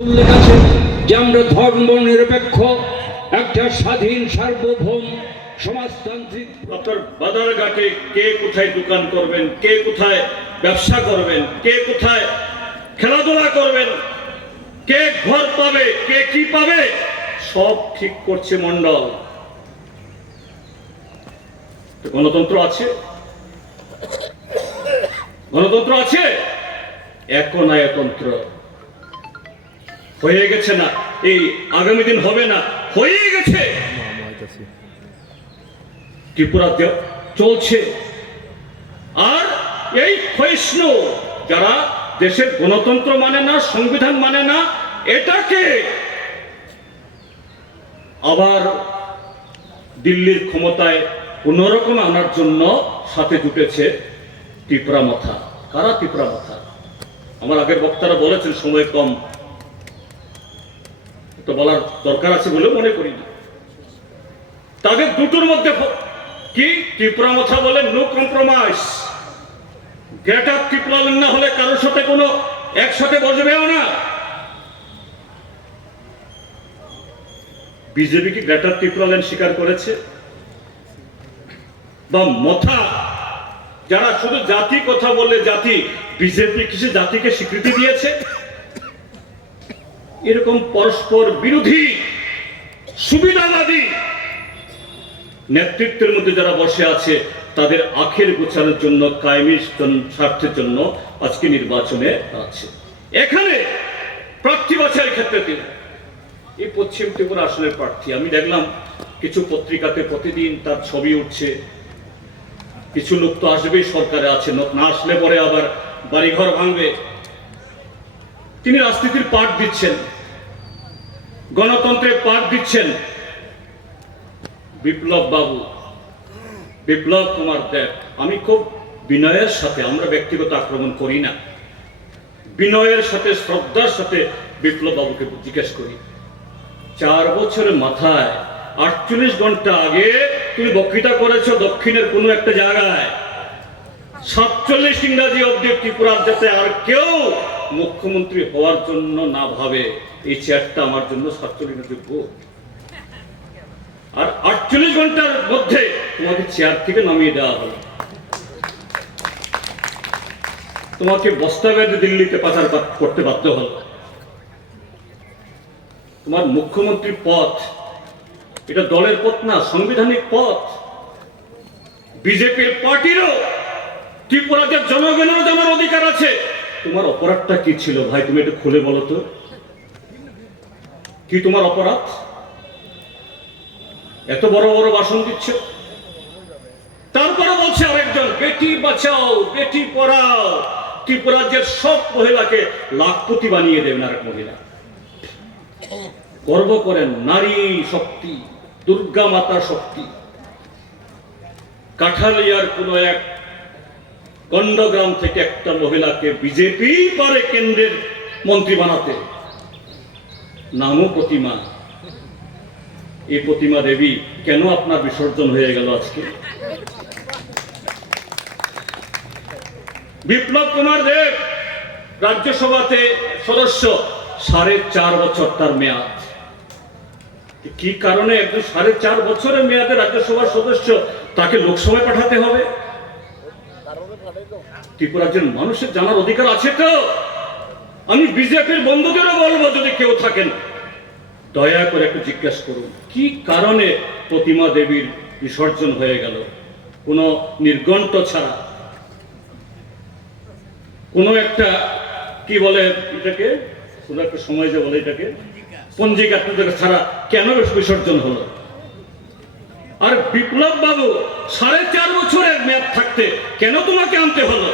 উল্লেখ আছে যে আমরা ধর্ম নিরপেক্ষ, একটা স্বাধীন, সার্বভৌম, সমাজতান্ত্রিক আপনার বাজারঘাটে কে কোথায় দোকান করবেন, কে কোথায় ব্যবসা করবেন, কে কোথায় খেলাধুলা করবেন, কে ঘর পাবে, কে কি পাবে, সব ঠিক করছে মন্ডল। গণতন্ত্র আছে? গণতন্ত্র আছে? একনায়তন্ত্র হয়ে গেছে না। এই আগামী দিন হবে না, হয়ে গেছে। ত্রিপুরাতে চলছে। আর এই ক্ষয়িষ্ণু যারা দেশের গণতন্ত্র মানে না, সংবিধান মানে না, এটাকে আবার দিল্লির ক্ষমতায় কোনোরকম আনার জন্য সাথে জুটেছে ত্রিপুরা মাথা। কারা ত্রিপুরা মাথা? আমার আগের বক্তারা বলেছেন, সময় কম। তো বলার দরকার আছে বলে মনে করি না। তাদের দুটোর মধ্যে কি? ত্রিপুরা মাথা বলে no compromise get up Tripura না হলে কারোর সাথে কোনো একসাথে বসবেও না? বিজেপি কি গ্রেটার ত্রিপুরা ল্যান্ড স্বীকার করেছে? বা মথা, যারা শুধু জাতি কথা বললে জাতি, বিজেপি কিছু জাতিকে স্বীকৃতি দিয়েছে? এরকম পরস্পর বিরোধী, সুবিধাবাদী নেতৃত্বের মধ্যে যারা বসে আছে, তাদের আখের গোছানোর জন্য কায়েমি স্বার্থের জন্য আজকে নির্বাচনে আছে। এখানে প্রার্থী বাছাইয়ের ক্ষেত্রে তিনি এই পশ্চিম ত্রিপুরা আসনের প্রার্থী। আমি দেখলাম কিছু পত্রিকাতে প্রতিদিন তার ছবি উঠছে। কিছু লোক তো আসবেই সরকারে আছে না আসলে পরে আবার বাড়িঘর ভাঙবে। তিনি রাজনীতির পাঠ দিচ্ছেন। গণতন্ত্রের পাঠ দিচ্ছেন। বিপ্লব বাবু, বিপ্লব কুমার দেব, আমি খুব বিনয়ের সাথে, আমরা ব্যক্তিগত আক্রমণ করি না। বিনয়ের সাথে, শ্রদ্ধার সাথে বিপ্লব বাবুকে জিজ্ঞেস করি, চার বছরের মাথায় আটচল্লিশ ঘণ্টা আগে তুমি বক্তৃতা করেছ দক্ষিণের কোনো একটা জায়গায়? সাতচল্লিশ ইংরাজি অব্দি ত্রিপুরার যাতে আর কেউ মুখ্যমন্ত্রী হওয়ার জন্য না ভাবে, এই চেয়ারটা আমার জন্য সাতচল্লিশ যোগ্য আর আটচল্লিশ ঘণ্টার মধ্যে তোমাকে চেয়ার থেকে নামিয়ে দেওয়া হলো। তোমাকে বস্তা বেঁধে দিল্লিতে পাচার করতে বাধ্য হলো। তোমার মুখ্যমন্ত্রীর পথ এটা দলের পথ না, সাংবিধানিক পথ বিজেপির পার্টিরও ত্রিপুরাদের জনগণেরও জানার অধিকার আছে। তোমার অপরাধটা কি ছিল ভাই? তুমি একটু খুলে বলো তো। কি তোমার অপরাধ? এত বড় বড় ভাষণ দিচ্ছে। তারপরে বলছে আরেকজন, বেটি বাঁচাও, বেটি পড়াও। ত্রিপুরাজ্যের সব মহিলাকে লাখপতি বানিয়ে দেবেন আরেক মহিলা। গর্ব করেন, নারী শক্তি, দুর্গা মাতা শক্তি। কাঠালিয়ার কোন এক গন্ডগ্রাম থেকে একটা মহিলাকে বিজেপি পারে কেন্দ্রের মন্ত্রী বানাতে। নামও প্রতিমা। এই প্রতিমা দেবী কেন আপনার বিসর্জন হয়ে গেল আজকে? বিপ্লব কুমার দেব রাজ্যসভাতে সদস্য, সাড়ে চার বছর তার মেয়াদ। কি কারণে একজন সাড়ে চার বছরের মেয়াদে রাজ্যসভার সদস্য তাকে লোকসভায় পাঠাতে হবে? ত্রিপুরাজ্যের মানুষের জানার অধিকার আছে তো? আমি বিজেপির বন্ধুদেরও বলব যদি কেউ থাকেন, দয়া করে একটু জিজ্ঞেস করুন, কি কারণে প্রতিমা দেবীর বিসর্জন হয়ে গেল? কোনো নির্গণ্ট ছাড়া। কোনো একটা, কি বলে এটাকে? কোনো একটা সময় যে বলে এটাকে? পঞ্জিকা ছাড়া কেন বিসর্জন হলো? আর বিপ্লব বাবু সাড়ে চার বছরের মেয়াদ থাকতে কেন তোমাকে আনতে হলো?